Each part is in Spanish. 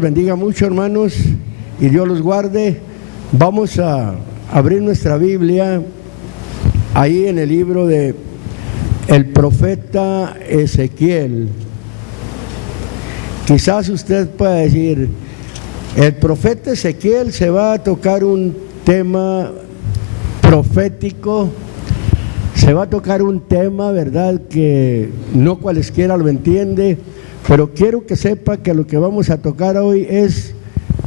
los bendiga mucho, hermanos, y Dios los guarde. Vamos a abrir nuestra Biblia ahí en el libro de el profeta Ezequiel. Quizás usted pueda decir, el profeta Ezequiel se va a tocar un tema profético, se va a tocar un tema, ¿verdad?, que no cualesquiera lo entiende, pero quiero que sepa que lo que vamos a tocar hoy es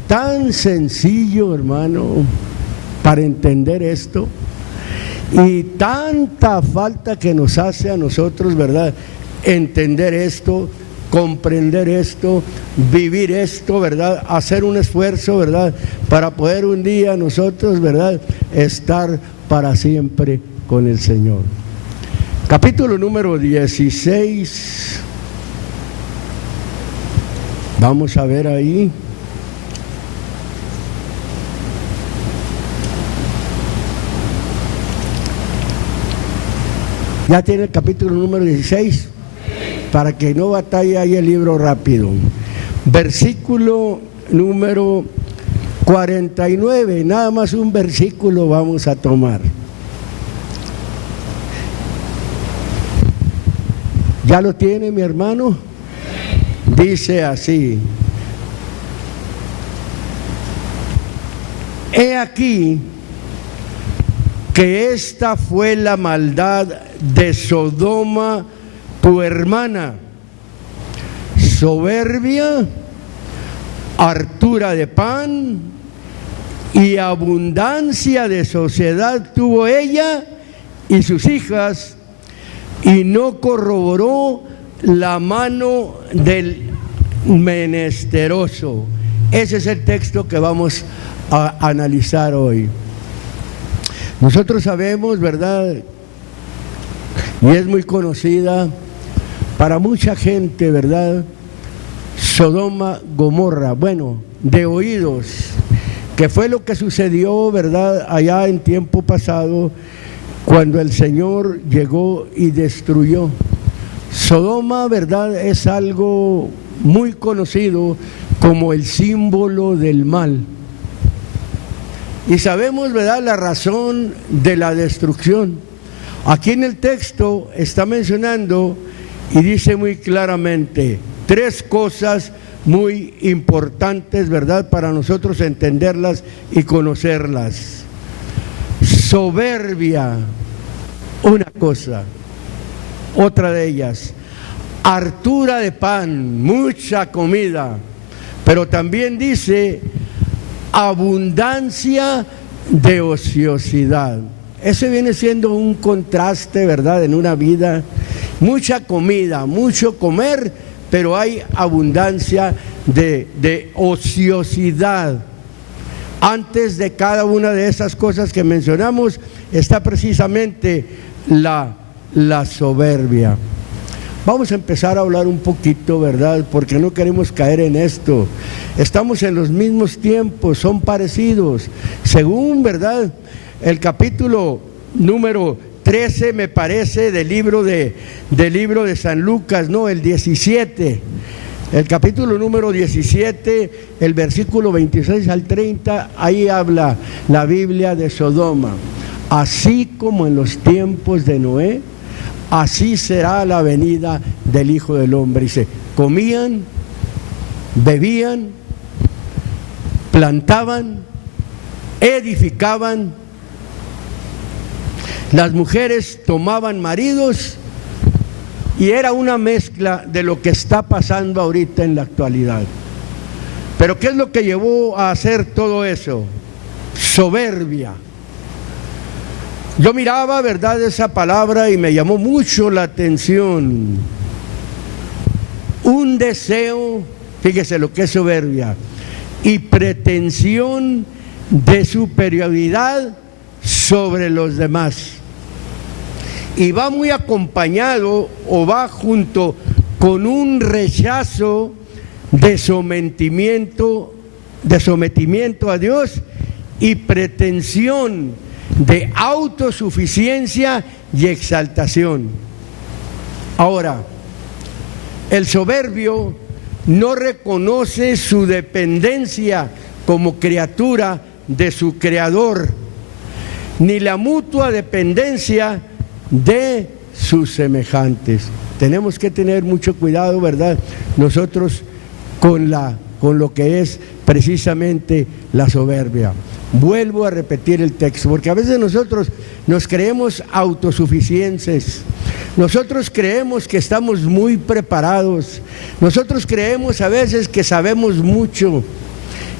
tan sencillo, hermano, para entender esto, y tanta falta que nos hace a nosotros, ¿verdad?, entender esto, comprender esto, vivir esto, ¿verdad?, hacer un esfuerzo, ¿verdad?, para poder un día nosotros, ¿verdad?, estar para siempre con el Señor. Capítulo número 16. Vamos a ver ahí. ¿Ya tiene el capítulo número 16? Para que no batalle ahí el libro rápido. Versículo número 49, nada más un versículo vamos a tomar. ¿Ya lo tiene, mi hermano? Dice así: he aquí que esta fue la maldad de Sodoma, tu hermana, soberbia, hartura de pan y abundancia de sociedad tuvo ella y sus hijas, y no corroboró la mano del menesteroso. Ese es el texto que vamos a analizar hoy. Nosotros sabemos, ¿verdad?, y es muy conocida para mucha gente, ¿verdad?, Sodoma, Gomorra, bueno, de oídos, que fue lo que sucedió, ¿verdad?, allá en tiempo pasado, cuando el Señor llegó y destruyó. Sodoma, ¿verdad?, es algo muy conocido como el símbolo del mal. Y sabemos, ¿verdad?, la razón de la destrucción. Aquí en el texto está mencionando y dice muy claramente tres cosas muy importantes, ¿verdad?, para nosotros entenderlas y conocerlas. Soberbia, una cosa. Otra de ellas, hartura de pan, mucha comida, pero también dice abundancia de ociosidad. Ese viene siendo un contraste, ¿verdad?, en una vida. Mucha comida, mucho comer, pero hay abundancia de ociosidad. Antes de cada una de esas cosas que mencionamos está precisamente la soberbia. Vamos a empezar a hablar un poquito, ¿verdad?, porque no queremos caer en esto. Estamos en los mismos tiempos, son parecidos. Según, ¿verdad?, el capítulo número 13, me parece, del libro de San Lucas, no, el 17. El capítulo número 17, el versículo 26 al 30, ahí habla la Biblia de Sodoma. Así como en los tiempos de Noé, así será la venida del Hijo del Hombre. Dice, comían, bebían, plantaban, edificaban, las mujeres tomaban maridos, y era una mezcla de lo que está pasando ahorita en la actualidad. Pero ¿qué es lo que llevó a hacer todo eso? Soberbia. Yo miraba, ¿verdad?, esa palabra y me llamó mucho la atención. Un deseo, fíjese lo que es soberbia, y pretensión de superioridad sobre los demás. Y va muy acompañado o va junto con un rechazo de sometimiento a Dios y pretensión de autosuficiencia y exaltación. Ahora, el soberbio no reconoce su dependencia como criatura de su Creador, ni la mutua dependencia de sus semejantes. Tenemos que tener mucho cuidado, ¿verdad?, nosotros con lo que es precisamente la soberbia. Vuelvo a repetir el texto, porque a veces nosotros nos creemos autosuficientes, nosotros creemos que estamos muy preparados, nosotros creemos a veces que sabemos mucho,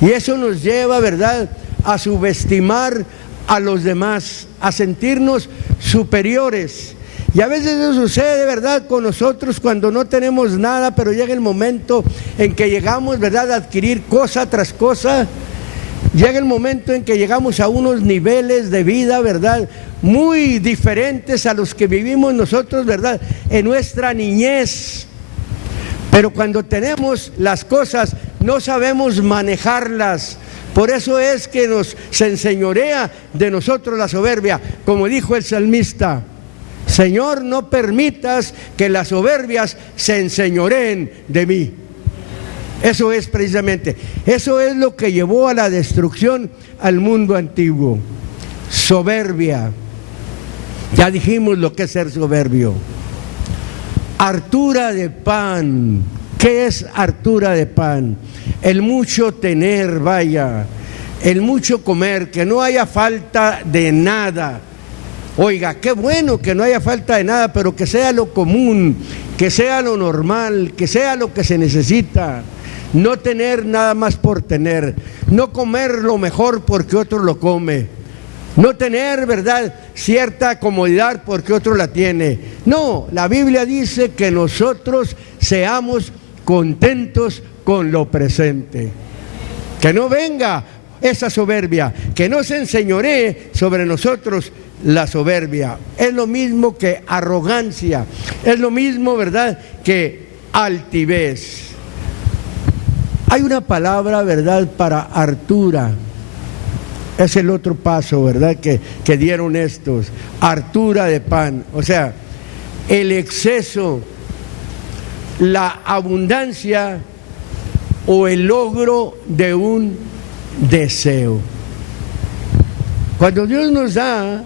y eso nos lleva, ¿verdad?, a subestimar a los demás, a sentirnos superiores. Y a veces eso sucede, ¿verdad?, con nosotros cuando no tenemos nada, pero llega el momento en que llegamos, ¿verdad?, a adquirir cosa tras cosa. Llega el momento en que llegamos a unos niveles de vida, ¿verdad?, muy diferentes a los que vivimos nosotros, ¿verdad?, en nuestra niñez. Pero cuando tenemos las cosas, no sabemos manejarlas. Por eso es que se enseñorea de nosotros la soberbia, como dijo el salmista: Señor, no permitas que las soberbias se enseñoreen de mí. Eso es precisamente, eso es lo que llevó a la destrucción al mundo antiguo. Soberbia. Ya dijimos lo que es ser soberbio. Hartura de pan. ¿Qué es hartura de pan? El mucho tener, vaya, el mucho comer, que no haya falta de nada. Oiga, qué bueno que no haya falta de nada, pero que sea lo común, que sea lo normal, que sea lo que se necesita. No tener nada más por tener, no comer lo mejor porque otro lo come, no tener, ¿verdad?, cierta comodidad porque otro la tiene. No, la Biblia dice que nosotros seamos contentos con lo presente. Que no venga esa soberbia, que no se enseñoree sobre nosotros la soberbia. Es lo mismo que arrogancia, es lo mismo, ¿verdad?, que altivez. Hay una palabra, ¿verdad?, para hartura. Es el otro paso, ¿verdad?, que dieron estos. Hartura de pan. O sea, el exceso, la abundancia o el logro de un deseo. Cuando Dios nos da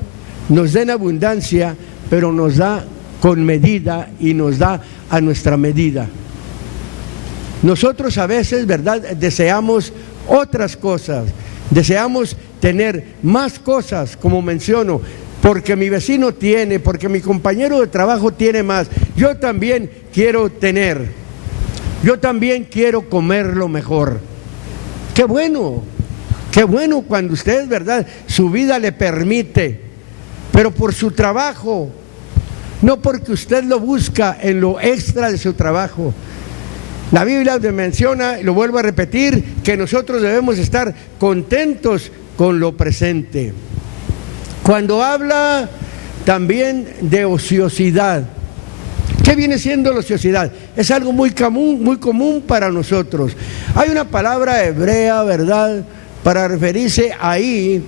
en abundancia, pero nos da con medida y nos da a nuestra medida. Nosotros a veces, ¿verdad?, deseamos otras cosas, deseamos tener más cosas, como menciono, porque mi vecino tiene, porque mi compañero de trabajo tiene más. Yo también quiero tener, yo también quiero comerlo mejor. Qué bueno cuando usted, ¿verdad?, su vida le permite, pero por su trabajo, no porque usted lo busca en lo extra de su trabajo. La Biblia menciona, y lo vuelvo a repetir, que nosotros debemos estar contentos con lo presente. Cuando habla también de ociosidad, ¿qué viene siendo la ociosidad? Es algo muy común para nosotros. Hay una palabra hebrea, ¿verdad?, para referirse ahí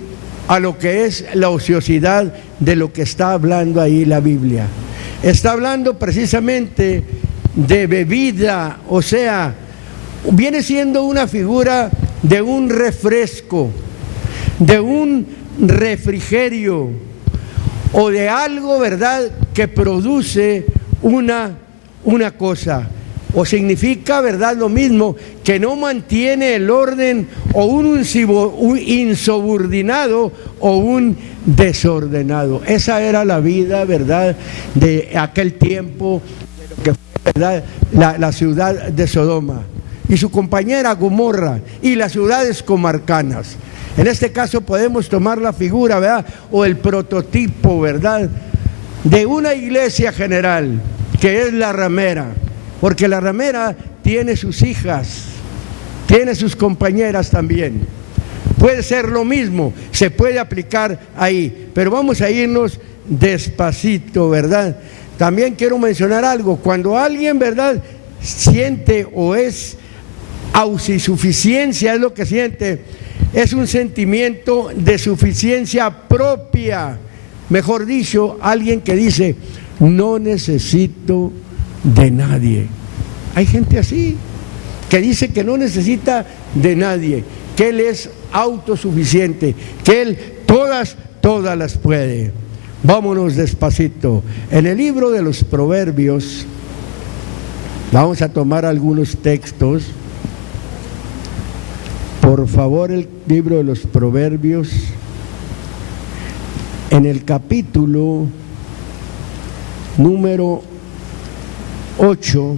a lo que es la ociosidad de lo que está hablando ahí la Biblia. Está hablando precisamente de bebida, o sea, viene siendo una figura de un refresco, de un refrigerio o de algo, ¿verdad?, que produce una cosa, o significa, ¿verdad?, lo mismo, que no mantiene el orden, o un insubordinado o un desordenado. Esa era la vida, ¿verdad?, de aquel tiempo, de lo que fue, ¿verdad?, la ciudad de Sodoma y su compañera Gomorra y las ciudades comarcanas. En este caso podemos tomar la figura, ¿verdad?, o el prototipo, ¿verdad?, de una iglesia general, que es la ramera, porque la ramera tiene sus hijas, tiene sus compañeras también. Puede ser lo mismo, se puede aplicar ahí, pero vamos a irnos despacito, ¿verdad? También quiero mencionar algo: cuando alguien, ¿verdad?, siente o es autosuficiencia, es lo que siente, es un sentimiento de suficiencia propia. Mejor dicho, alguien que dice: no necesito de nadie. Hay gente así, que dice que no necesita de nadie, que Él es autosuficiente, que Él todas las puede. Vámonos despacito. En el libro de los Proverbios, vamos a tomar algunos textos. Por favor, el libro de los Proverbios, en el capítulo número 8,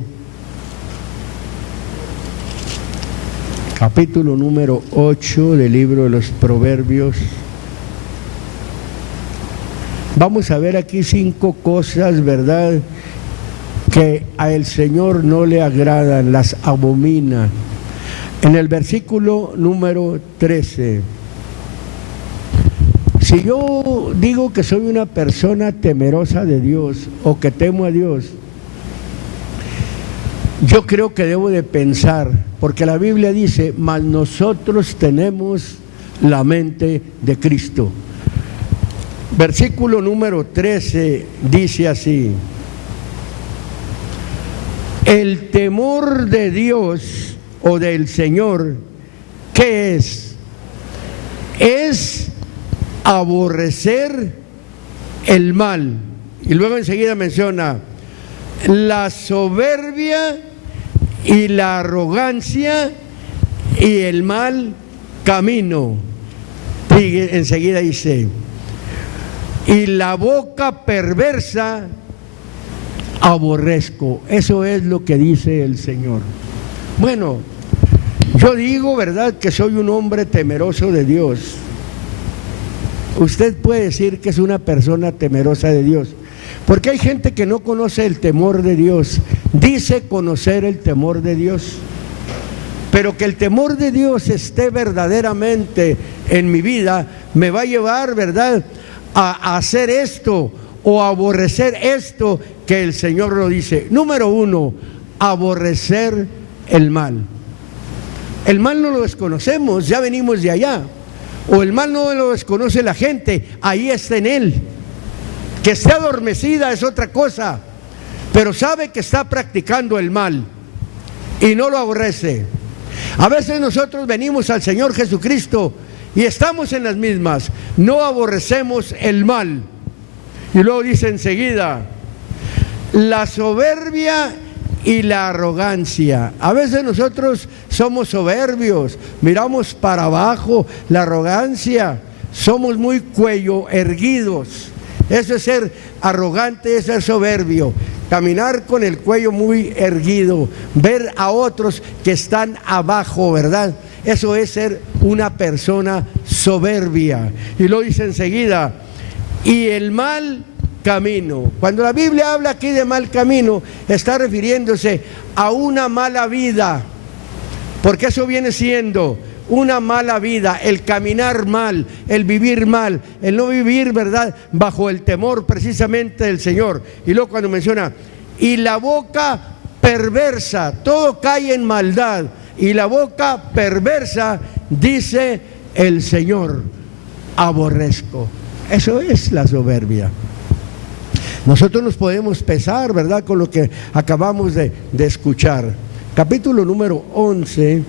capítulo número 8 del libro de los Proverbios. Vamos a ver aquí 5 cosas, ¿verdad?, que al Señor no le agradan, las abomina. En el versículo número 13, si yo digo que soy una persona temerosa de Dios o que temo a Dios, yo creo que debo de pensar, porque la Biblia dice, mas nosotros tenemos la mente de Cristo. Versículo número 13 dice así: el temor de Dios o del Señor, ¿qué es? Es aborrecer el mal. Y luego enseguida menciona la soberbia y la arrogancia y el mal camino. Y enseguida dice, y la boca perversa aborrezco. Eso es lo que dice el Señor. Bueno, yo digo, ¿verdad?, que soy un hombre temeroso de Dios. Usted puede decir que es una persona temerosa de Dios, porque hay gente que no conoce el temor de Dios. Dice conocer el temor de Dios, pero que el temor de Dios esté verdaderamente en mi vida me va a llevar, ¿verdad?, a hacer esto o a aborrecer esto que el Señor lo dice. Número 1, aborrecer el mal. El mal no lo desconocemos, ya venimos de allá. O el mal no lo desconoce la gente, ahí está en él. Que esté adormecida es otra cosa, pero sabe que está practicando el mal y no lo aborrece. A veces nosotros venimos al Señor Jesucristo y estamos en las mismas, no aborrecemos el mal. Y luego dice enseguida, la soberbia y la arrogancia. A veces nosotros somos soberbios, miramos para abajo, la arrogancia, somos muy cuello erguidos. Eso es ser arrogante, es ser soberbio, caminar con el cuello muy erguido, ver a otros que están abajo, ¿verdad? Eso es ser una persona soberbia. Y lo dice enseguida, y el mal camino. Cuando la Biblia habla aquí de mal camino, está refiriéndose a una mala vida, porque eso viene siendo una mala vida, el caminar mal, el vivir mal, el no vivir, ¿verdad?, bajo el temor precisamente del Señor. Y luego cuando menciona, y la boca perversa, todo cae en maldad, y la boca perversa, dice el Señor, aborrezco. Eso es la soberbia. Nosotros nos podemos pesar, ¿verdad?, con lo que acabamos de escuchar. Capítulo número 11.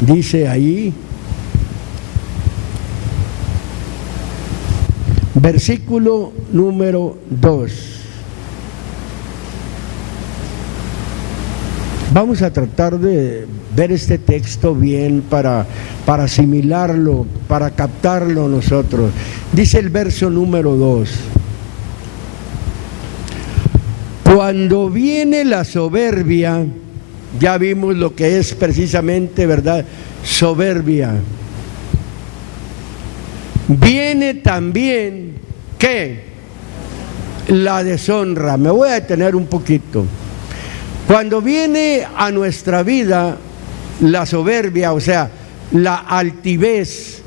Dice ahí, versículo número 2. Vamos a tratar de ver este texto bien para asimilarlo, para captarlo nosotros. Dice el verso número 2. Cuando viene la soberbia, ya vimos lo que es precisamente, ¿verdad?, soberbia. Viene también, ¿qué? La deshonra. Me voy a detener un poquito. Cuando viene a nuestra vida la soberbia, o sea, la altivez,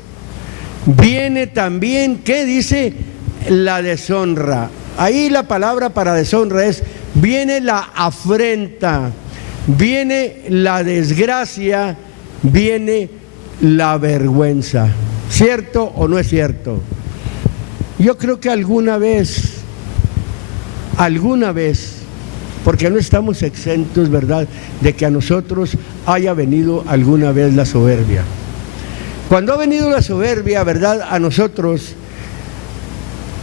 viene también, ¿qué dice? La deshonra. Ahí la palabra para deshonra es, viene la afrenta, viene la desgracia, viene la vergüenza. ¿Cierto o no es cierto? Yo creo que alguna vez alguna vez, porque no estamos exentos, ¿verdad?, de que a nosotros haya venido alguna vez la soberbia. Cuando ha venido la soberbia, ¿verdad?, a nosotros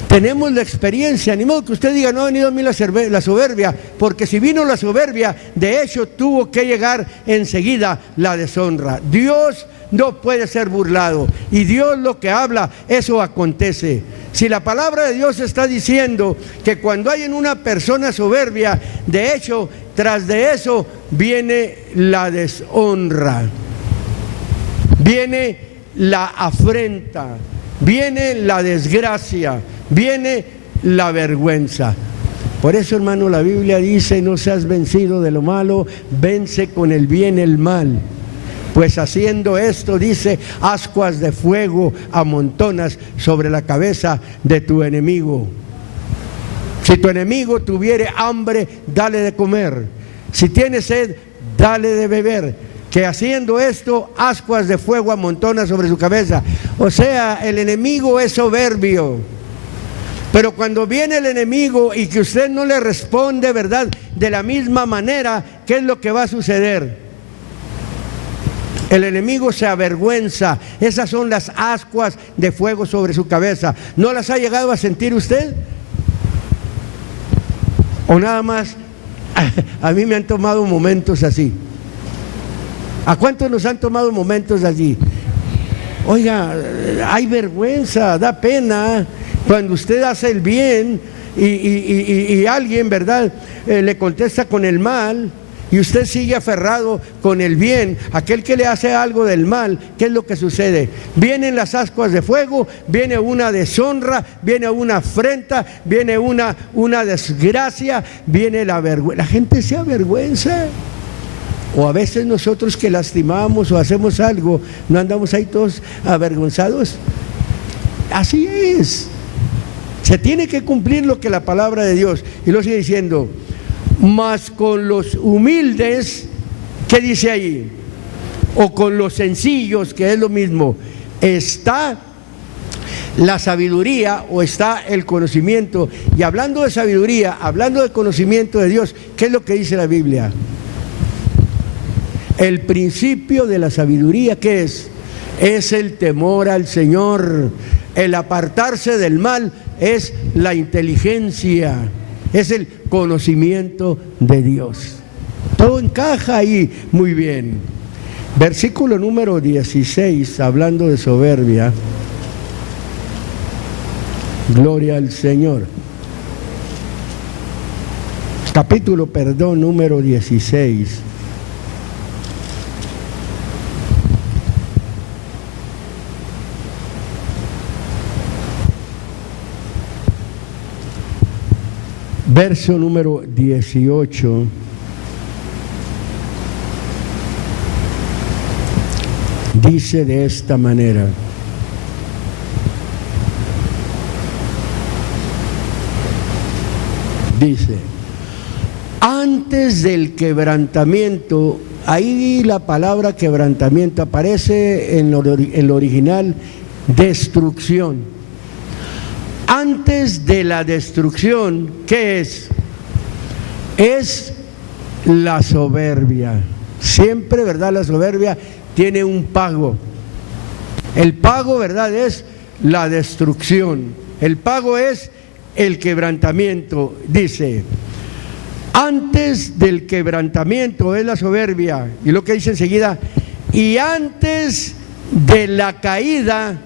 tenemos la experiencia, ni modo que usted diga, no ha venido a mí la soberbia, porque si vino la soberbia, de hecho tuvo que llegar enseguida la deshonra. Dios no puede ser burlado, y Dios lo que habla, eso acontece. Si la palabra de Dios está diciendo que cuando hay en una persona soberbia, de hecho, tras de eso viene la deshonra, viene la afrenta, viene la desgracia, viene la vergüenza. Por eso, hermano, la Biblia dice: no seas vencido de lo malo, vence con el bien el mal. Pues haciendo esto, dice, ascuas de fuego amontonas sobre la cabeza de tu enemigo. Si tu enemigo tuviere hambre, dale de comer. Si tiene sed, dale de beber. Que haciendo esto, ascuas de fuego amontonas sobre su cabeza. O sea, el enemigo es soberbio. Pero cuando viene el enemigo y que usted no le responde, ¿verdad?, de la misma manera, ¿qué es lo que va a suceder? El enemigo se avergüenza. Esas son las ascuas de fuego sobre su cabeza. ¿No las ha llegado a sentir usted? ¿O nada más? A mí me han tomado momentos así. ¿A cuántos nos han tomado momentos así? Oiga, hay vergüenza, da pena cuando usted hace el bien y alguien, ¿verdad?, le contesta con el mal, y usted sigue aferrado con el bien. Aquel que le hace algo del mal, ¿qué es lo que sucede? Vienen las ascuas de fuego, viene una deshonra, viene una afrenta, viene una desgracia, viene la vergüenza. La gente se avergüenza. O a veces nosotros que lastimamos o hacemos algo, ¿no andamos ahí todos avergonzados? Así es. Se tiene que cumplir lo que la palabra de Dios. Y lo sigue diciendo: mas con los humildes, ¿qué dice ahí? O con los sencillos, que es lo mismo, está la sabiduría o está el conocimiento. Y hablando de sabiduría, hablando de conocimiento de Dios, ¿qué es lo que dice la Biblia? El principio de la sabiduría, ¿qué es? Es el temor al Señor. El apartarse del mal es la inteligencia, es el conocimiento de Dios. Todo encaja ahí muy bien. Versículo número 16, hablando de soberbia. Gloria al Señor. Capítulo, número 16. Verso número 18. Dice de esta manera: dice, antes del quebrantamiento, ahí la palabra quebrantamiento aparece en lo original, destrucción. Antes de la destrucción, ¿qué es? Es la soberbia. Siempre, ¿verdad?, la soberbia tiene un pago. El pago, ¿verdad?, es la destrucción. El pago es el quebrantamiento. Dice, antes del quebrantamiento es la soberbia. Y lo que dice enseguida, y antes de la caída,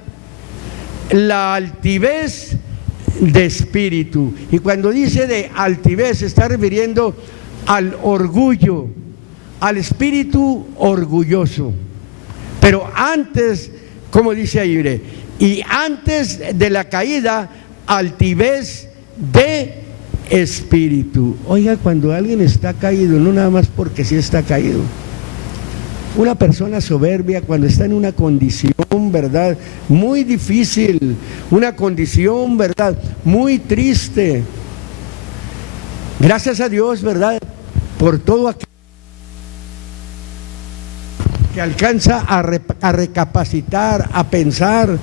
la altivez de espíritu. Y cuando dice de altivez, se está refiriendo al orgullo, al espíritu orgulloso. Pero antes, como dice ahí, mire, y antes de la caída, altivez de espíritu. Oiga, cuando alguien está caído, no nada más porque sí está caído. Una persona soberbia, cuando está en una condición, ¿verdad?, muy difícil, una condición, ¿verdad?, muy triste. Gracias a Dios, ¿verdad?, por todo aquello que alcanza a recapacitar, a pensar.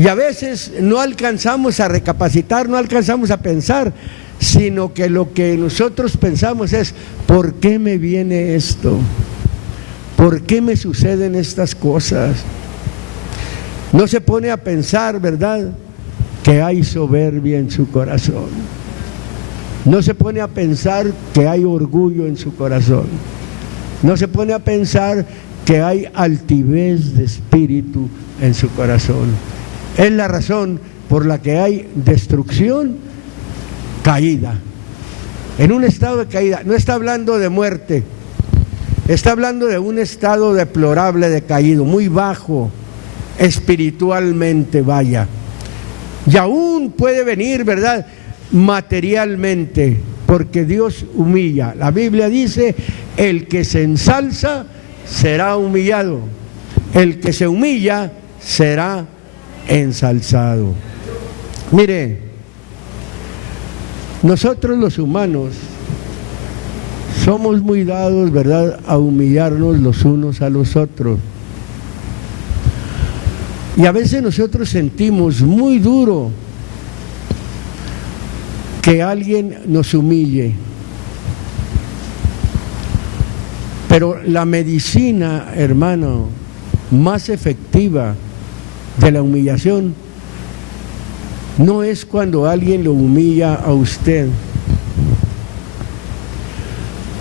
Y a veces no alcanzamos a recapacitar, no alcanzamos a pensar, sino que lo que nosotros pensamos es: ¿por qué me viene esto? ¿Por qué me suceden estas cosas? No se pone a pensar, ¿verdad?, que hay soberbia en su corazón. No se pone a pensar que hay orgullo en su corazón. No se pone a pensar que hay altivez de espíritu en su corazón. Es la razón por la que hay destrucción, caída, en un estado de caída. No está hablando de muerte, está hablando de un estado deplorable, decaído, muy bajo espiritualmente, vaya. Y aún puede venir, ¿verdad?, materialmente, porque Dios humilla. La Biblia dice: el que se ensalza será humillado, el que se humilla será ensalzado. Mire, nosotros los humanos somos muy dados, ¿verdad?, a humillarnos los unos a los otros. Y a veces nosotros sentimos muy duro que alguien nos humille. Pero la medicina, hermano, más efectiva de la humillación no es cuando alguien lo humilla a usted.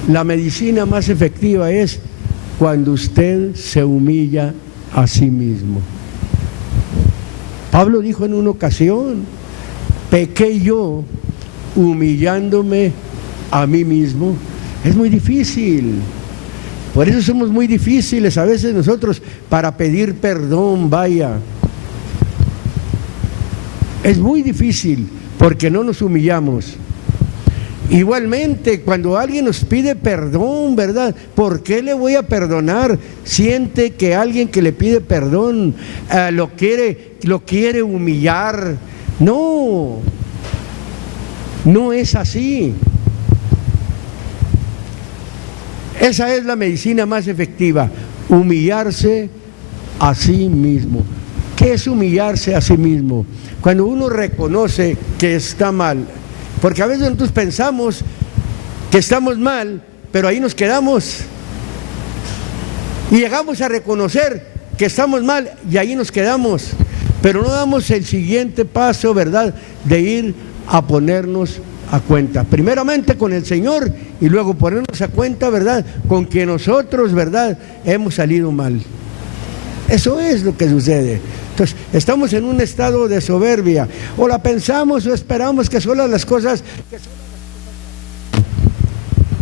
La medicina más efectiva es cuando usted se humilla a sí mismo. Pablo dijo en una ocasión: pequé yo humillándome a mí mismo. Es muy difícil. Por eso somos muy difíciles a veces nosotros para pedir perdón, vaya. Es muy difícil porque no nos humillamos. Igualmente, cuando alguien nos pide perdón, ¿verdad?, ¿por qué le voy a perdonar? Siente que alguien que le pide perdón lo quiere humillar. No, no es así. Esa es la medicina más efectiva: humillarse a sí mismo. ¿Qué es humillarse a sí mismo? Cuando uno reconoce que está mal. Porque a veces nosotros pensamos que estamos mal, pero ahí nos quedamos. Y llegamos a reconocer que estamos mal y ahí nos quedamos. Pero no damos el siguiente paso, ¿verdad?, de ir a ponernos a cuenta. Primeramente con el Señor y luego ponernos a cuenta, ¿verdad?, con que nosotros, ¿verdad?, hemos salido mal. Eso es lo que sucede. Entonces, estamos en un estado de soberbia. O la pensamos o esperamos que son las cosas.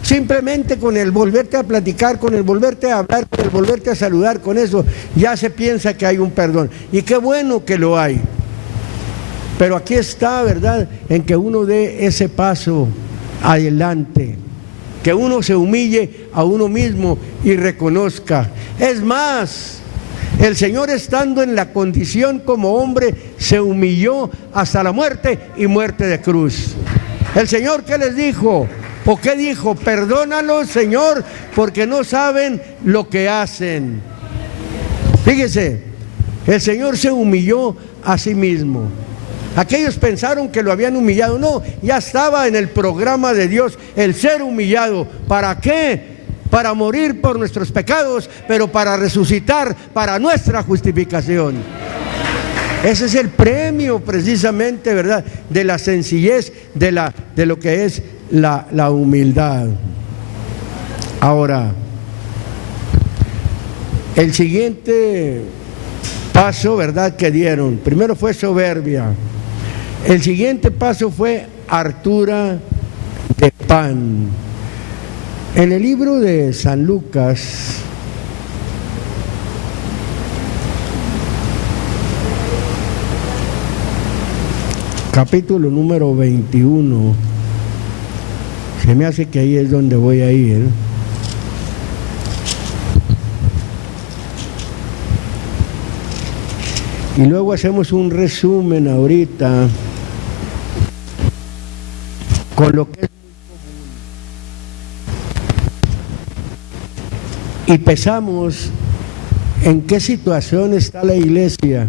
Simplemente con el volverte a platicar, con el volverte a hablar, con el volverte a saludar, con eso ya se piensa que hay un perdón. Y qué bueno que lo hay. Pero aquí está, ¿verdad?, en que uno dé ese paso adelante. Que uno se humille a uno mismo y reconozca. Es más, el Señor, estando en la condición como hombre, se humilló hasta la muerte y muerte de cruz. El Señor, ¿qué les dijo? ¿O qué dijo? Perdónalos, Señor, porque no saben lo que hacen. Fíjese, el Señor se humilló a sí mismo. Aquellos pensaron que lo habían humillado. No, ya estaba en el programa de Dios el ser humillado. ¿Para qué? Para morir por nuestros pecados, pero para resucitar para nuestra justificación. Ese es el premio precisamente, ¿verdad?, de la sencillez, de lo que es la humildad. Ahora, el siguiente paso, ¿verdad?, que dieron, primero fue soberbia. El siguiente paso fue hartura de pan. En el libro de San Lucas, capítulo número 21, se me hace que ahí es donde voy a ir. Y luego hacemos un resumen ahorita con lo que es y pensamos en qué situación está la iglesia.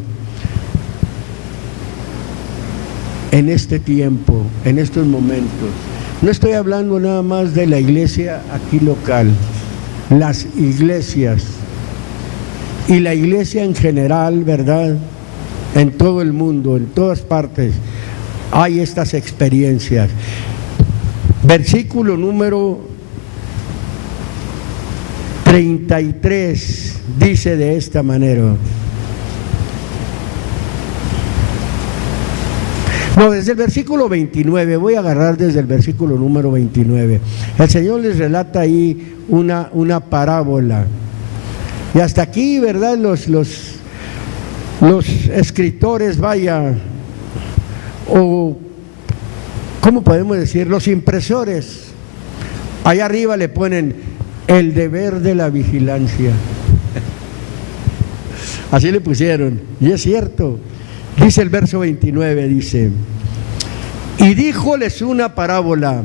en este tiempo, en estos momentos. No estoy hablando nada más de la iglesia aquí local, las iglesias y la iglesia en general, ¿verdad? En todo el mundo, en todas partes, hay estas experiencias. Versículo número 33 dice de esta manera. No, desde el versículo 29, voy a agarrar desde el versículo número 29. El Señor les relata ahí una parábola. Y hasta aquí, ¿verdad? Los escritores, vaya, o ¿cómo podemos decir? Los impresores, allá arriba le ponen el deber de la vigilancia. Así le pusieron, y es cierto. Dice el verso 29, dice: y díjoles una parábola,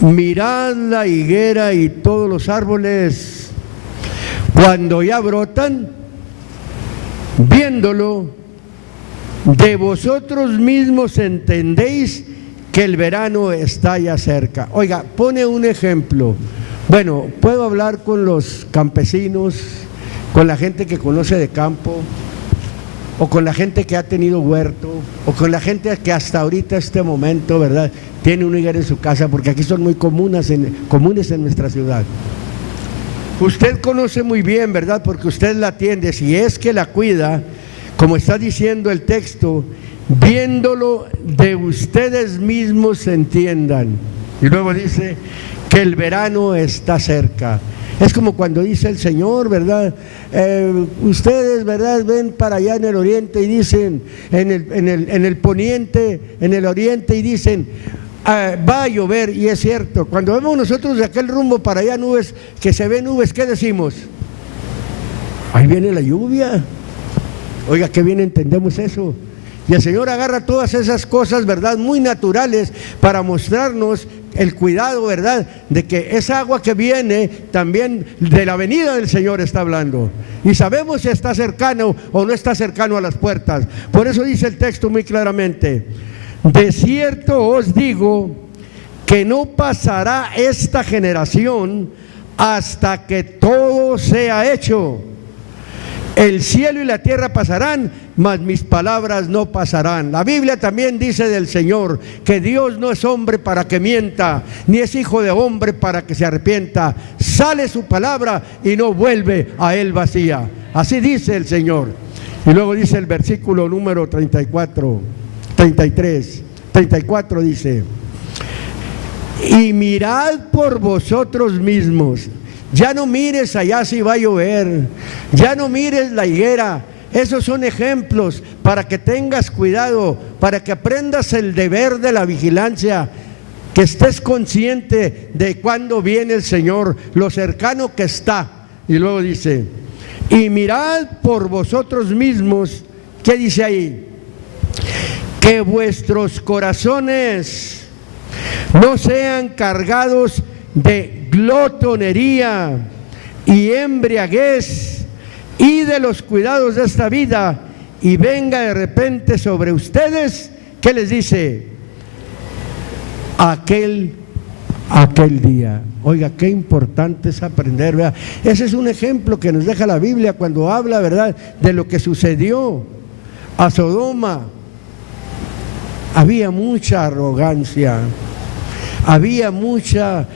mirad la higuera y todos los árboles, cuando ya brotan, viéndolo, de vosotros mismos entendéis que el verano está ya cerca. Oiga, pone un ejemplo. Bueno, puedo hablar con los campesinos, con la gente que conoce de campo, o con la gente que ha tenido huerto, o con la gente que hasta ahorita, este momento, ¿verdad?, tiene una higuera en su casa, porque aquí son muy comunes en nuestra ciudad. Usted conoce muy bien, ¿verdad?, porque usted la atiende, si es que la cuida, como está diciendo el texto, viéndolo de ustedes mismos entiendan. Y luego dice que el verano está cerca. Es como cuando dice el Señor, ¿verdad? Ustedes, ¿verdad?, ven para allá en el oriente y dicen, en el poniente, en el oriente, y dicen, va a llover, y es cierto. Cuando vemos nosotros de aquel rumbo para allá nubes, que se ven nubes, ¿qué decimos? Ahí viene la lluvia. Oiga, qué bien entendemos eso. Y el Señor agarra todas esas cosas, ¿verdad?, muy naturales, para mostrarnos el cuidado, ¿verdad?, de que esa agua que viene también de la venida del Señor está hablando. Y sabemos si está cercano o no está cercano a las puertas. Por eso dice el texto muy claramente: de cierto os digo que no pasará esta generación hasta que todo sea hecho. El cielo y la tierra pasarán, mas mis palabras no pasarán. La Biblia también dice del Señor que Dios no es hombre para que mienta, ni es hijo de hombre para que se arrepienta. Sale su palabra y no vuelve a él vacía. Así dice el Señor. Y luego dice el versículo número 34 dice: y mirad por vosotros mismos. Ya no mires allá si va a llover, ya no mires la higuera. Esos son ejemplos para que tengas cuidado, para que aprendas el deber de la vigilancia, que estés consciente de cuándo viene el Señor, lo cercano que está. Y luego dice: y mirad por vosotros mismos. ¿Qué dice ahí? Que vuestros corazones no sean cargados de glotonería y embriaguez y de los cuidados de esta vida, y venga de repente sobre ustedes, ¿qué les dice? Aquel día. Oiga, qué importante es aprender, ¿verdad? Ese es un ejemplo que nos deja la Biblia cuando habla, ¿verdad?, de lo que sucedió a Sodoma. Había mucha arrogancia, había mucha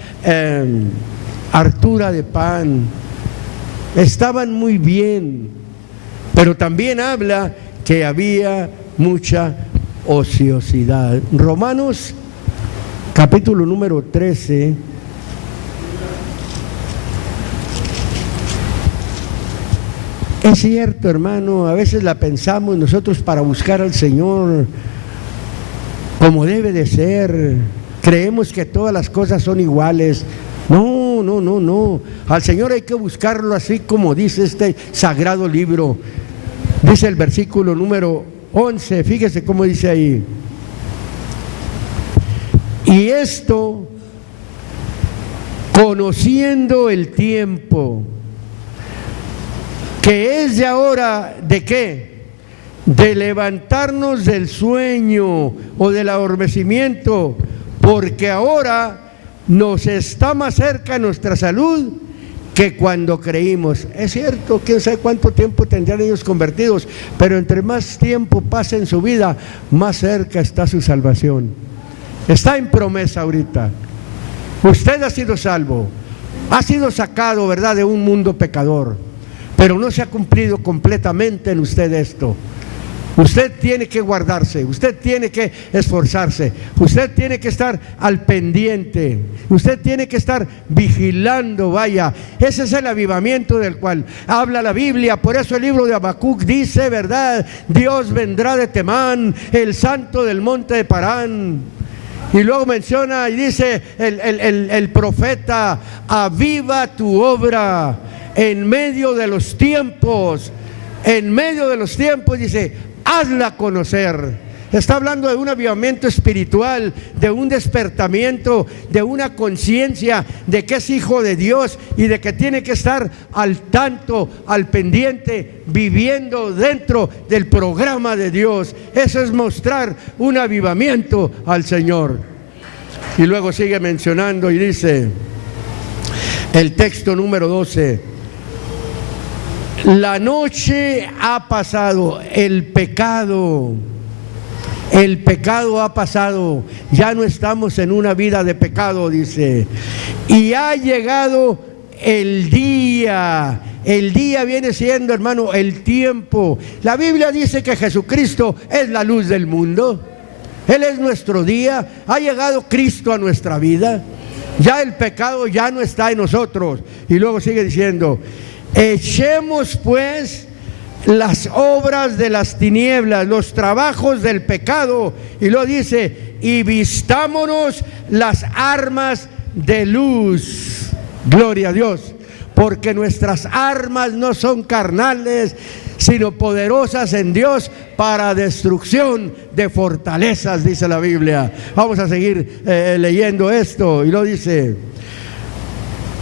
hartura de pan, estaban muy bien, pero también habla que había mucha ociosidad. Romanos capítulo número 13. Es cierto, hermano, a veces la pensamos nosotros para buscar al Señor como debe de ser. Creemos que todas las cosas son iguales. No. Al Señor hay que buscarlo así como dice este sagrado libro. Dice el versículo número 11, fíjese cómo dice ahí: y esto, conociendo el tiempo, que es de ahora, ¿de qué? de levantarnos del sueño o del adormecimiento, porque ahora nos está más cerca nuestra salud que cuando creímos. Es cierto, quién sabe cuánto tiempo tendrán ellos convertidos, pero entre más tiempo pasa en su vida, más cerca está su salvación. Está en promesa ahorita. Usted ha sido salvo, ha sido sacado, ¿verdad?, de un mundo pecador, pero no se ha cumplido completamente en usted esto. Usted tiene que guardarse, usted tiene que esforzarse, usted tiene que estar al pendiente, usted tiene que estar vigilando, vaya. Ese es el avivamiento del cual habla la Biblia. Por eso el libro de Habacuc dice, ¿verdad?, Dios vendrá de Temán, el santo del monte de Parán. Y luego menciona y dice el profeta: aviva tu obra en medio de los tiempos. En medio de los tiempos, dice, hazla conocer. Está hablando de un avivamiento espiritual, de un despertamiento, de una conciencia de que es hijo de Dios y de que tiene que estar al tanto, al pendiente, viviendo dentro del programa de Dios. Eso es mostrar un avivamiento al Señor. Y luego sigue mencionando y dice el texto número 12: la noche ha pasado, el pecado ha pasado, ya no estamos en una vida de pecado, dice, y ha llegado el día. El día viene siendo, hermano, el tiempo. La Biblia dice que Jesucristo es la luz del mundo. Él es nuestro día. Ha llegado Cristo a nuestra vida. Ya el pecado ya no está en nosotros. Y luego sigue diciendo: echemos pues las obras de las tinieblas, los trabajos del pecado. Y luego dice: y vistámonos las armas de luz. Gloria a Dios, porque nuestras armas no son carnales, sino poderosas en Dios para destrucción de fortalezas, dice la Biblia. Vamos a seguir leyendo esto. Y lo dice: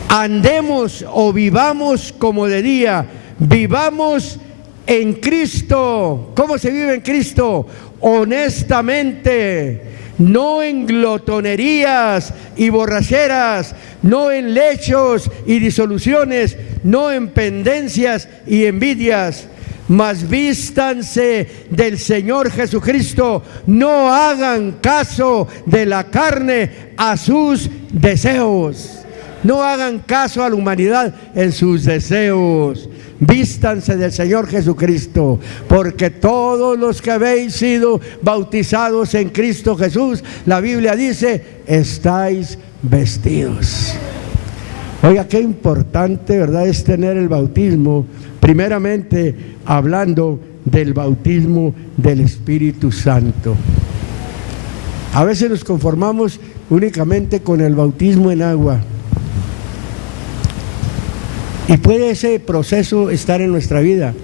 andemos o vivamos como de día, vivamos en Cristo. ¿Cómo se vive en Cristo? Honestamente, no en glotonerías y borracheras, no en lechos y disoluciones, no en pendencias y envidias, mas vístanse del Señor Jesucristo, no hagan caso de la carne a sus deseos. No hagan caso a la humanidad en sus deseos. Vístanse del Señor Jesucristo, porque todos los que habéis sido bautizados en Cristo Jesús, la Biblia dice, estáis vestidos. Oiga, qué importante, ¿verdad?, es tener el bautismo, primeramente hablando del bautismo del Espíritu Santo. A veces nos conformamos únicamente con el bautismo en agua. Y puede ese proceso estar en nuestra vida,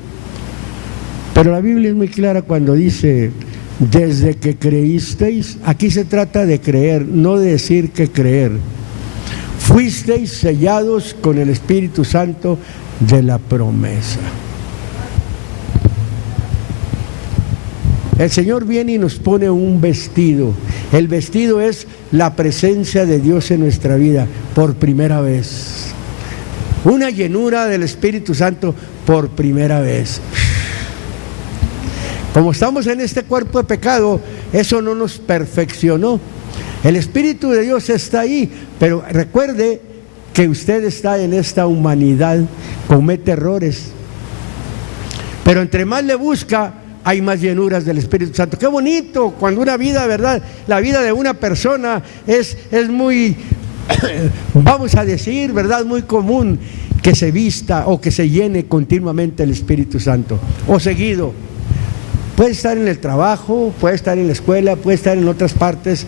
pero la Biblia es muy clara cuando dice: desde que creísteis. Aquí se trata de creer, no de decir que creer. Fuisteis sellados con el Espíritu Santo de la promesa. El Señor viene y nos pone un vestido. El vestido es la presencia de Dios en nuestra vida por primera vez. Una llenura del Espíritu Santo por primera vez. Como estamos en este cuerpo de pecado, eso no nos perfeccionó. El Espíritu de Dios está ahí, pero recuerde que usted está en esta humanidad, comete errores, pero entre más le busca, hay más llenuras del Espíritu Santo. Qué bonito cuando una vida, ¿verdad?, la vida de una persona es muy vamos a decir, ¿verdad?, muy común que se vista o que se llene continuamente el Espíritu Santo, o seguido. Puede estar en el trabajo, puede estar en la escuela, puede estar en otras partes,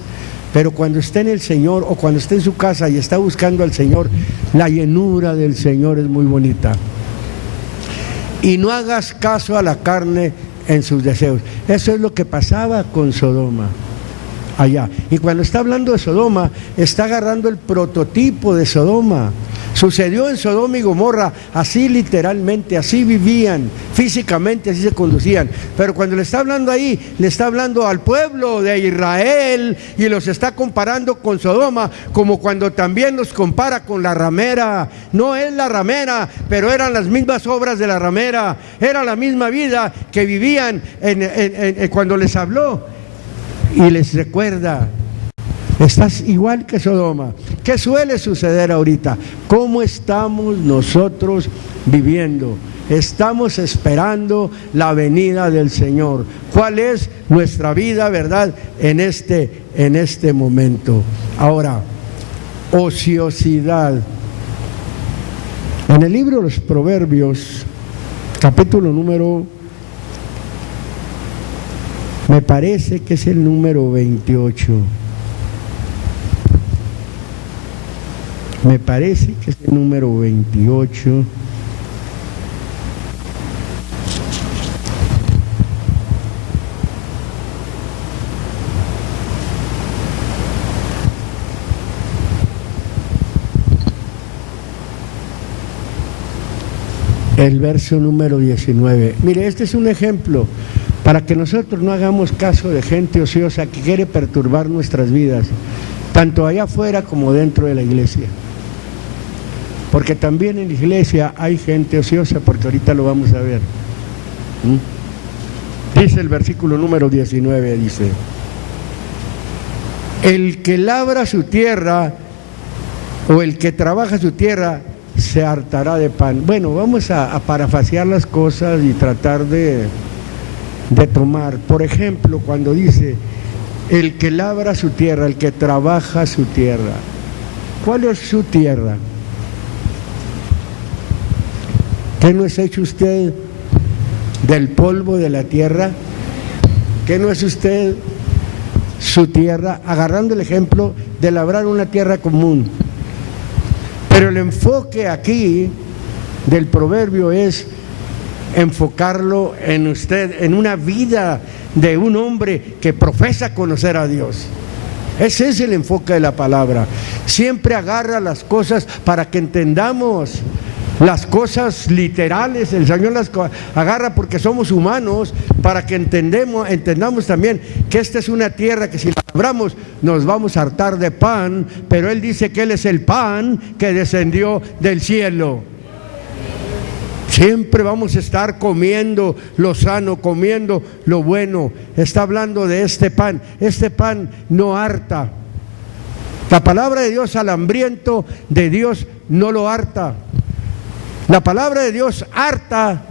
pero cuando esté en el Señor o cuando esté en su casa y está buscando al Señor, la llenura del Señor es muy bonita. Y no hagas caso a la carne en sus deseos. Eso es lo que pasaba con Sodoma allá. Y cuando está hablando de Sodoma, está agarrando el prototipo de Sodoma. Sucedió en Sodoma y Gomorra, así literalmente, así vivían, físicamente así se conducían. Pero cuando le está hablando ahí, le está hablando al pueblo de Israel y los está comparando con Sodoma, como cuando también los compara con la ramera. No es la ramera, pero eran las mismas obras de la ramera, era la misma vida que vivían cuando les habló y les recuerda. Estás igual que Sodoma. ¿Qué suele suceder ahorita? ¿Cómo estamos nosotros viviendo? Estamos esperando la venida del Señor. ¿Cuál es nuestra vida, verdad, en este momento? Ahora, ociosidad. En el libro de los Proverbios, capítulo número, me parece que es el número 28. Me parece que es el número 28. El verso número 19. Mire, este es un ejemplo para que nosotros no hagamos caso de gente ociosa que quiere perturbar nuestras vidas, tanto allá afuera como dentro de la iglesia. Porque también en la iglesia hay gente ociosa, porque ahorita lo vamos a ver. Dice el versículo número 19, dice: el que labra su tierra o el que trabaja su tierra se hartará de pan. Bueno, vamos a parafrasear las cosas y tratar de tomar. Por ejemplo, cuando dice el que labra su tierra, el que trabaja su tierra. ¿Cuál es su tierra? ¿Qué no es hecho usted del polvo de la tierra? ¿Qué no es usted su tierra? Agarrando el ejemplo de labrar una tierra común. Pero el enfoque aquí del proverbio es enfocarlo en usted, en una vida de un hombre que profesa conocer a Dios. Ese es el enfoque de la palabra. Siempre agarra las cosas para que entendamos las cosas literales. El Señor las agarra porque somos humanos, para que entendamos también que esta es una tierra que si la labramos nos vamos a hartar de pan, pero Él dice que Él es el pan que descendió del cielo. Siempre vamos a estar comiendo lo sano, comiendo lo bueno. Está hablando de este pan. Este pan no harta. La palabra de Dios al hambriento de Dios no lo harta. La palabra de Dios harta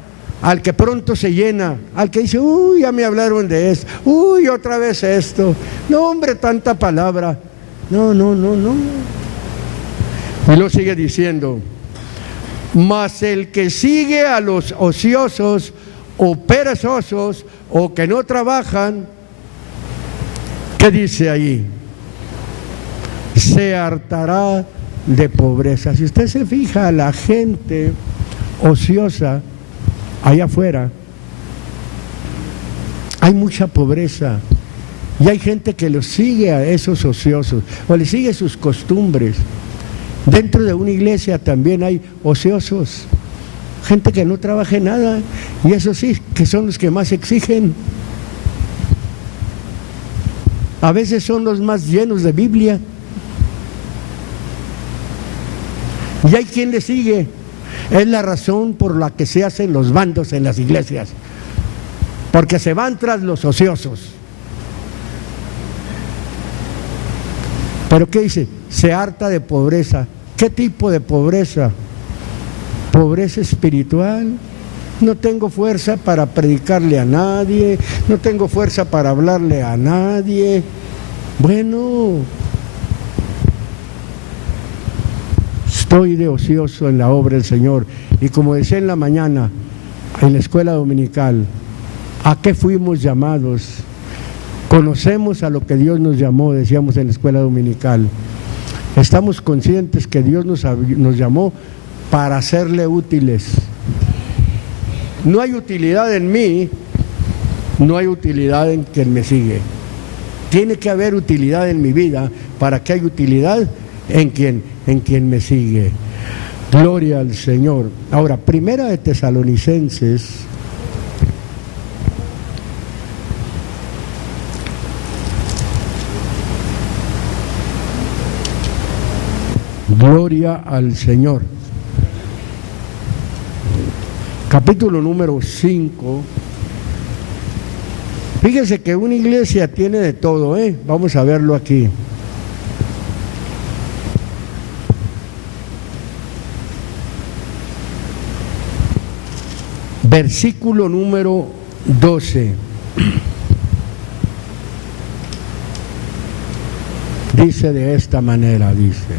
al que pronto se llena, al que dice, uy, ya me hablaron de esto, uy, otra vez esto. No, hombre, tanta palabra. No. Y lo sigue diciendo: mas el que sigue a los ociosos o perezosos o que no trabajan, ¿qué dice ahí? Se hartará de pobreza. Si usted se fija, la gente ociosa allá afuera, hay mucha pobreza y hay gente que los sigue a esos ociosos o les sigue sus costumbres. Dentro de una iglesia también hay ociosos, gente que no trabaja en nada, y eso sí, que son los que más exigen. A veces son los más llenos de Biblia. Y hay quien le sigue. Es la razón por la que se hacen los bandos en las iglesias, porque se van tras los ociosos. Pero ¿qué dice? Se harta de pobreza. ¿Qué tipo de pobreza? Pobreza espiritual. No tengo fuerza para predicarle a nadie, no tengo fuerza para hablarle a nadie. Bueno, estoy de ocioso en la obra del Señor. Y como decía en la mañana, en la escuela dominical, ¿a qué fuimos llamados? Conocemos a lo que Dios nos llamó, decíamos en la escuela dominical. Estamos conscientes que Dios nos llamó para serle útiles. No hay utilidad en mí, no hay utilidad en quien me sigue. Tiene que haber utilidad en mi vida para que haya utilidad en quien me sigue. Gloria al Señor. Ahora, Primera de Tesalonicenses, gloria al Señor. Capítulo número 5. Fíjese que una iglesia tiene de todo, Vamos a verlo aquí. Versículo número 12. Dice de esta manera, dice: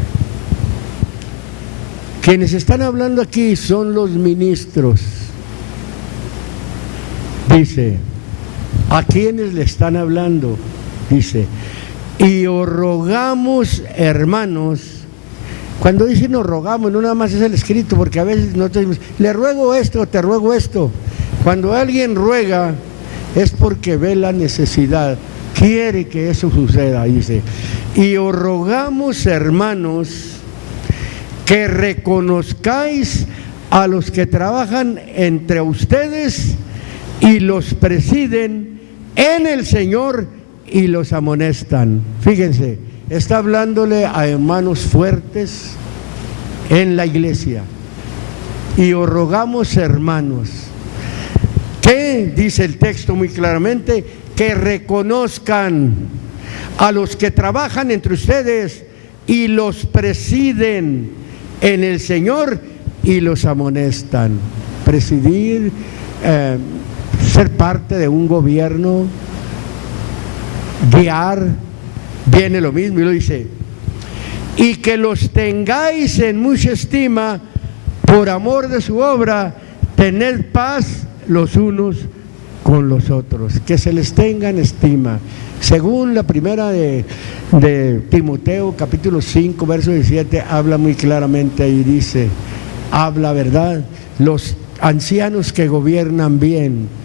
quienes están hablando aquí son los ministros. Dice, ¿a quiénes le están hablando? Dice, y os rogamos, hermanos. Cuando dicen nos rogamos, no nada más es el escrito, porque a veces nosotros decimos, le ruego esto, te ruego esto. Cuando alguien ruega, es porque ve la necesidad, quiere que eso suceda, dice. Y os rogamos, hermanos, que reconozcáis a los que trabajan entre ustedes y los presiden en el Señor y los amonestan. Fíjense, está hablándole a hermanos fuertes en la iglesia. Y os rogamos, hermanos, que, dice el texto muy claramente, que reconozcan a los que trabajan entre ustedes y los presiden en el Señor y los amonestan. Presidir, ser parte de un gobierno, guiar, viene lo mismo, y lo dice, y que los tengáis en mucha estima por amor de su obra, tened paz los unos con los otros, que se les tenga en estima. Según la primera de Timoteo, capítulo 5, verso 17, habla muy claramente y dice, habla verdad, los ancianos que gobiernan bien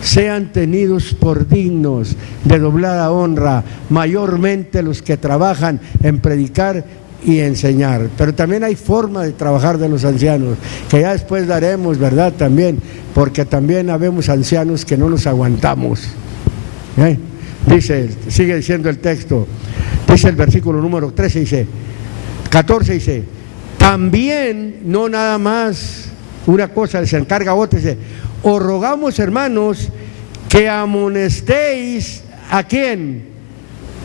sean tenidos por dignos de doblada honra, mayormente los que trabajan en predicar y enseñar. Pero también hay forma de trabajar de los ancianos, que ya después daremos, ¿verdad? También, porque también habemos ancianos que no nos aguantamos. Dice, sigue diciendo el texto, dice el versículo número 13, dice, 14 dice, también, no nada más una cosa, se encarga otra, dice, os rogamos, hermanos, que amonestéis ¿a quién?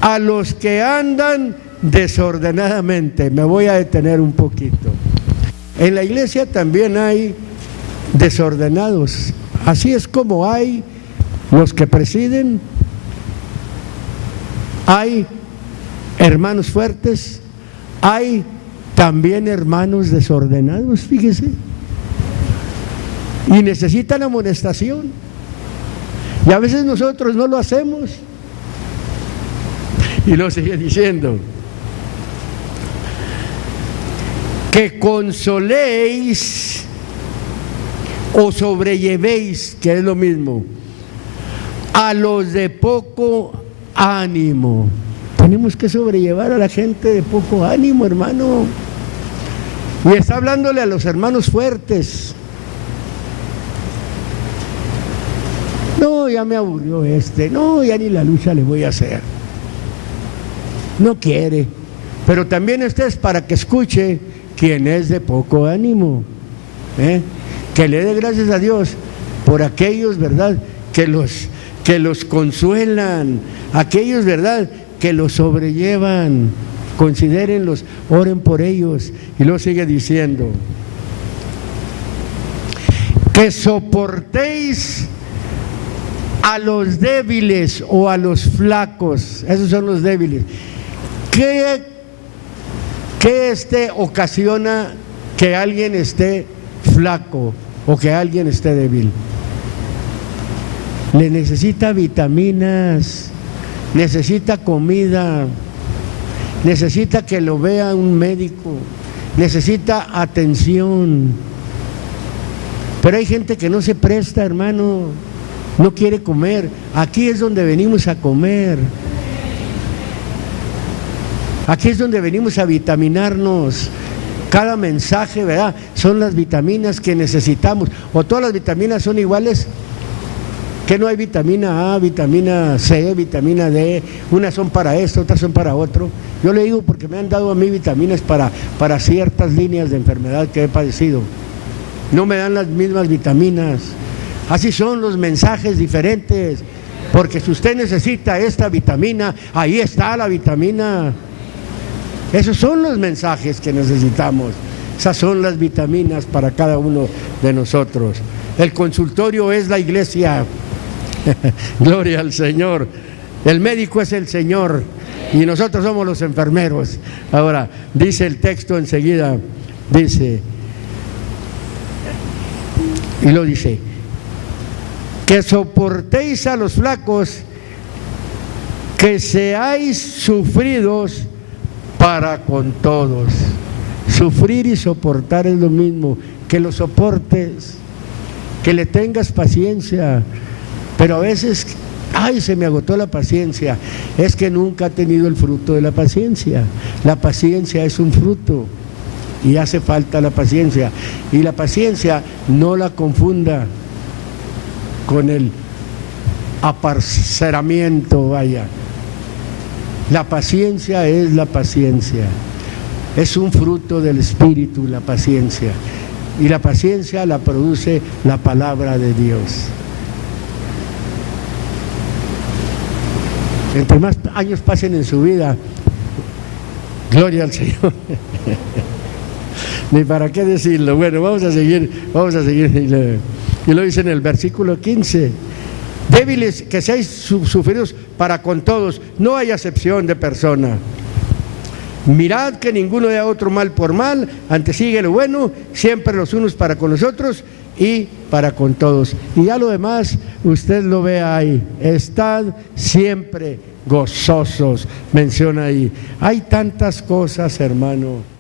A los que andan desordenadamente. Me voy a detener un poquito. En la iglesia también hay desordenados, así es como hay los que presiden, hay hermanos fuertes, hay también hermanos desordenados, fíjese, y necesitan amonestación, y a veces nosotros no lo hacemos. Y lo sigue diciendo, que consoléis o sobrellevéis, que es lo mismo, a los de poco ánimo. Tenemos que sobrellevar a la gente de poco ánimo, hermano. Y está hablándole a los hermanos fuertes. No, ya me aburrió no, ya ni la lucha le voy a hacer. No quiere. Pero también este es para que escuche quien es de poco ánimo, que le dé gracias a Dios por aquellos, ¿verdad?, que los consuelan, aquellos, ¿verdad?, que los sobrellevan. Considérenlos, oren por ellos. Y luego sigue diciendo, que soportéis a los débiles o a los flacos. Esos son los débiles. ¿Qué ocasiona que alguien esté flaco o que alguien esté débil? Le necesita vitaminas, necesita comida, necesita que lo vea un médico, necesita atención. Pero hay gente que no se presta, hermano, no quiere comer. Aquí es donde venimos a comer. Aquí es donde venimos a vitaminarnos. Cada mensaje, ¿verdad? Son las vitaminas que necesitamos. ¿O todas las vitaminas son iguales? Que no hay vitamina A, vitamina C, vitamina D, unas son para esto, otras son para otro. Yo le digo porque me han dado a mí vitaminas para ciertas líneas de enfermedad que he padecido. No me dan las mismas vitaminas. Así son los mensajes diferentes, porque si usted necesita esta vitamina, ahí está la vitamina. Esos son los mensajes que necesitamos. Esas son las vitaminas para cada uno de nosotros. El consultorio es la iglesia. Gloria al Señor. El médico es el Señor y nosotros somos los enfermeros. Ahora, dice el texto enseguida, dice, y lo dice, que soportéis a los flacos, que seáis sufridos para con todos. Sufrir y soportar es lo mismo, que lo soportes, que le tengas paciencia. Pero a veces, ay, se me agotó la paciencia. Es que nunca ha tenido el fruto de la paciencia. La paciencia es un fruto y hace falta la paciencia. Y la paciencia no la confunda con el aparceramiento, vaya. La paciencia es la paciencia. Es un fruto del Espíritu, la paciencia. Y la paciencia la produce la palabra de Dios. Entre más años pasen en su vida, gloria al Señor. Ni para qué decirlo. Bueno, vamos a seguir. Y lo dice en el versículo 15. Débiles que seáis sufridos para con todos, no hay acepción de persona. Mirad que ninguno dé a otro mal por mal, antes sigue lo bueno, siempre los unos para con los otros y para con todos. Y ya lo demás, usted lo ve ahí. Estad siempre gozosos, menciona ahí. Hay tantas cosas, hermano.